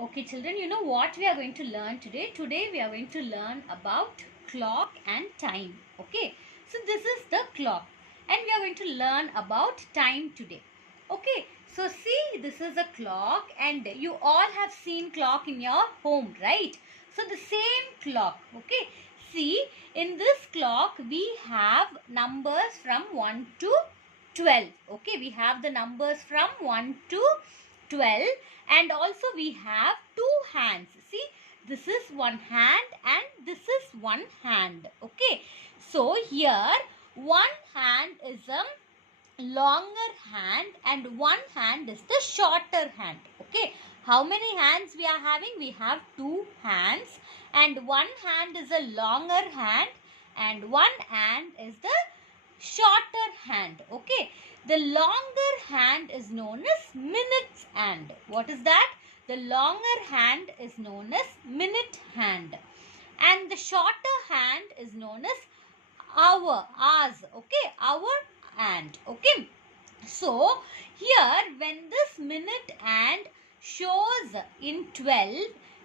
Okay, children, you know what we are going to learn today? Today we are going to learn about clock and time. Okay, so this is the clock and we are going to learn about time today. Okay, so see, this is a clock and you all have seen clock in your home, right? So the same clock, okay. See, in this clock we have numbers from 1 to 12. Okay, we have the numbers from 1 to 12 and also we have two hands. See, this is one hand and this is one hand. Okay, so here one hand is a longer hand and one hand is the shorter hand. Okay, how many hands we are having? We have two hands and one hand is a longer hand and one hand is the shorter hand. Okay, the longer hand is known as minutes hand. What is that? The longer hand is known as minute hand and the shorter hand is known as hours. Okay, hour hand. Okay, so here when this minute hand shows in 12,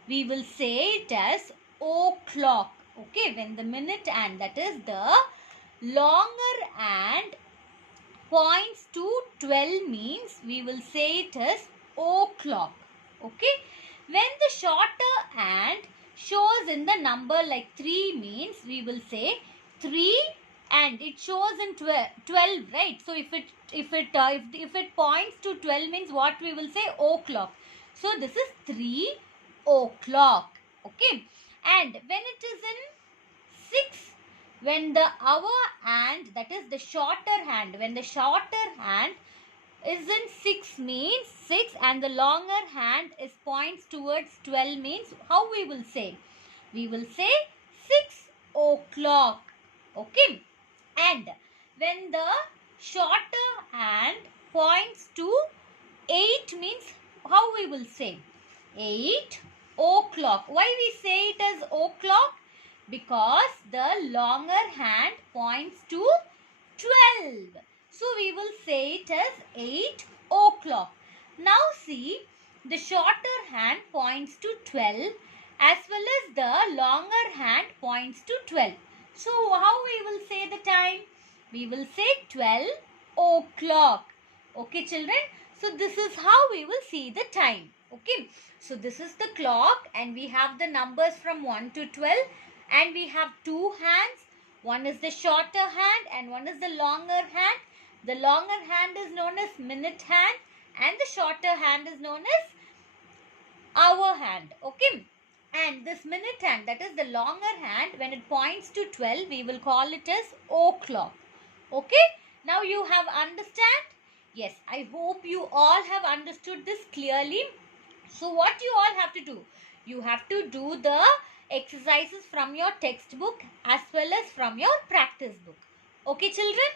we will say it as o'clock. Okay, when the minute hand, that is the longer hand, points to 12 means we will say it as o'clock. Okay, when the shorter hand shows in the number like 3 means we will say 3 and it shows in 12, right? So if it points to 12 means what we will say? O'clock. So this is 3 o'clock. Okay, and when it is in 6, when the hour hand, that is the shorter hand, when the shorter hand is in 6 means 6 and the longer hand is points towards 12 means how we will say? We will say 6 o'clock. Okay, and when the shorter hand points to 8 means how we will say? 8 o'clock. Why we say it as o'clock? Because the longer hand points to 12. So we will say it as 8 o'clock. Now see, the shorter hand points to 12 as well as the longer hand points to 12. So how we will say the time? We will say 12 o'clock. Okay, children. So this is how we will see the time. Okay. So this is the clock and we have the numbers from 1 to 12 and we have two hands. One is the shorter hand and one is the longer hand. The longer hand is known as minute hand and the shorter hand is known as hour hand. Okay. And this minute hand, that is the longer hand, when it points to 12, we will call it as o'clock. Okay. Now you have understand? Yes, I hope you all have understood this clearly. So what you all have to do? You have to do the exercises from your textbook as well as from your practice book. Okay, children?